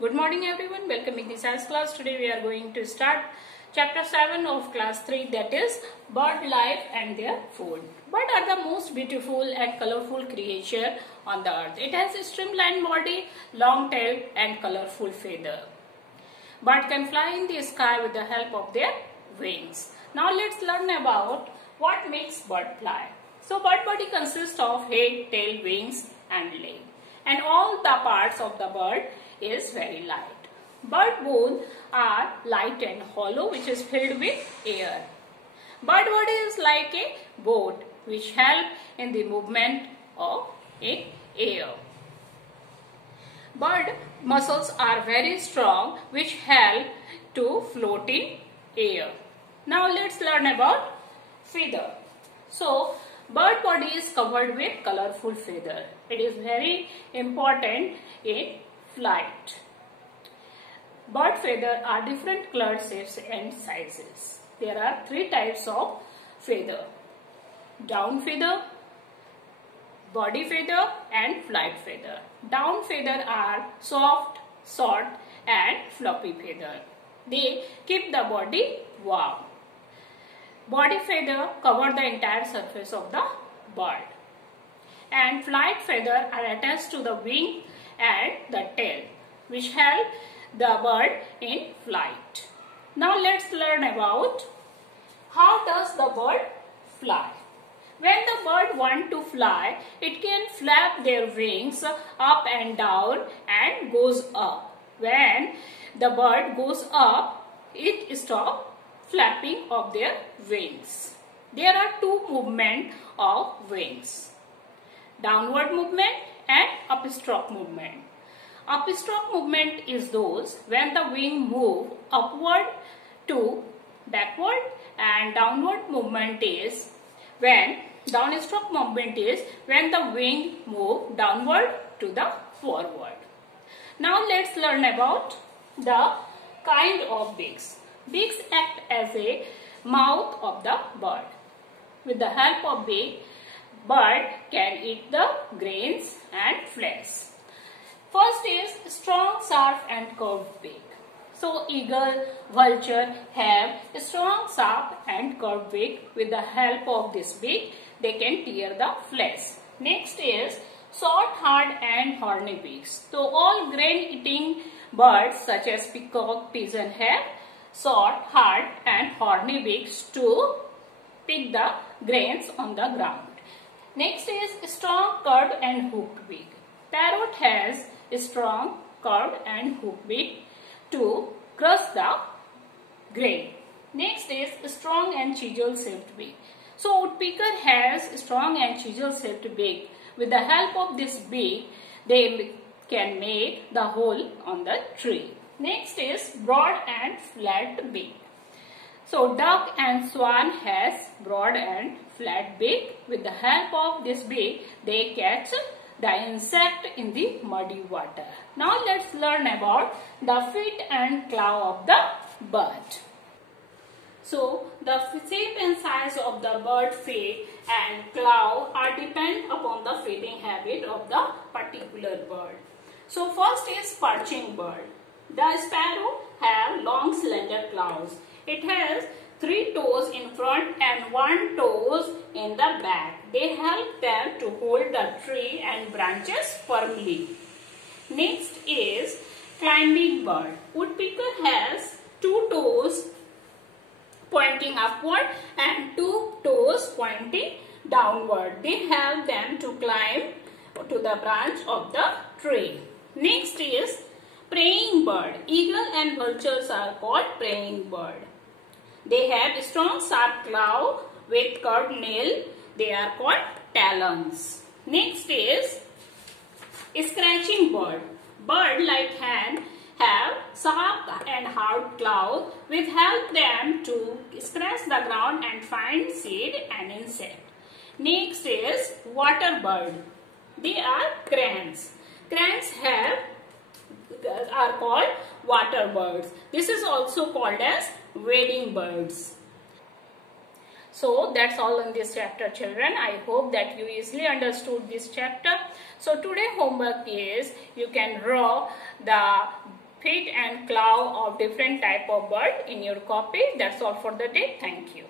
Good morning everyone, welcome in the science class. Today we are going to start chapter 7 of class 3, that is bird life and their food. Bird are the most beautiful and colorful creature on the earth. It has a streamlined body, long tail and colorful feather. Bird can fly in the sky with the help of their wings. Now let's learn about what makes bird fly. So bird body consists of head, tail, wings and leg. And all the parts of the bird is very light. Bird bones are light and hollow, which is filled with air. Bird body is like a boat which help in the movement of air. Bird muscles are very strong which help to float in air. Now let's learn about feather. So bird body is covered with colorful feather. It is very important in flight. Bird feather are different colored shapes and sizes. There are 3 types of feather: down feather, body feather and flight feather. Down feather are soft, short and fluffy feather. They keep the body warm. Body feather cover the entire surface of the bird. And flight feather are attached to the wing and the tail, which help the bird in flight. Now let's learn about how does the bird fly. When the bird wants to fly, it can flap their wings up and down and goes up. When the bird goes up, it stops flapping of their wings. There are 2 movements of wings: downward movement and upstroke movement. Upstroke movement is those when the wing move upward to backward, and downward movement is when downstroke movement is when the wing move downward to the forward. Now let's learn about the kind of beaks. Beaks act as a mouth of the bird. With the help of beak, bird can eat the grains and flesh. First is strong, sharp and curved beak. So eagle, vulture have a strong, sharp and curved beak. With the help of this beak, they can tear the flesh. Next is short, hard and horny beaks. So all grain eating birds such as peacock, pigeon have short, hard and horny beaks to pick the grains on the ground. Next is strong, curved and hooked beak. Parrot has a strong, curved and hooked beak to crush the grain. Next is strong and chisel shaped beak. So woodpecker has strong and chisel shaped beak. With the help of this beak, they can make the hole on the tree. Next is broad and flat beak. So duck and swan has broad and flat beak. With the help of this beak, they catch the insect in the muddy water. Now let's learn about the feet and claw of the bird. So the shape and size of the bird feet and claw are depend upon the feeding habit of the particular bird. So first is perching bird. The sparrow have long slender claws. It has 3 toes in front and 1 toes in the back. They help them to hold the tree and branches firmly. Next is climbing bird. Woodpecker has 2 toes pointing upward and 2 toes pointing downward. They help them to climb to the branch of the tree. Next is praying bird. Eagle and vultures are called praying bird. They have strong sharp claw with curved nail. They are called talons. Next is scratching bird. Bird like hen have sharp and hard claws which help them to scratch the ground and find seed and insect. Next is water bird. They are cranes. Cranes are called water birds. This is also called as wading birds. So that's all in this chapter, children. I hope that you easily understood this chapter. So today homework is you can draw the feet and claw of different type of bird in your copy. That's all for the day. Thank you.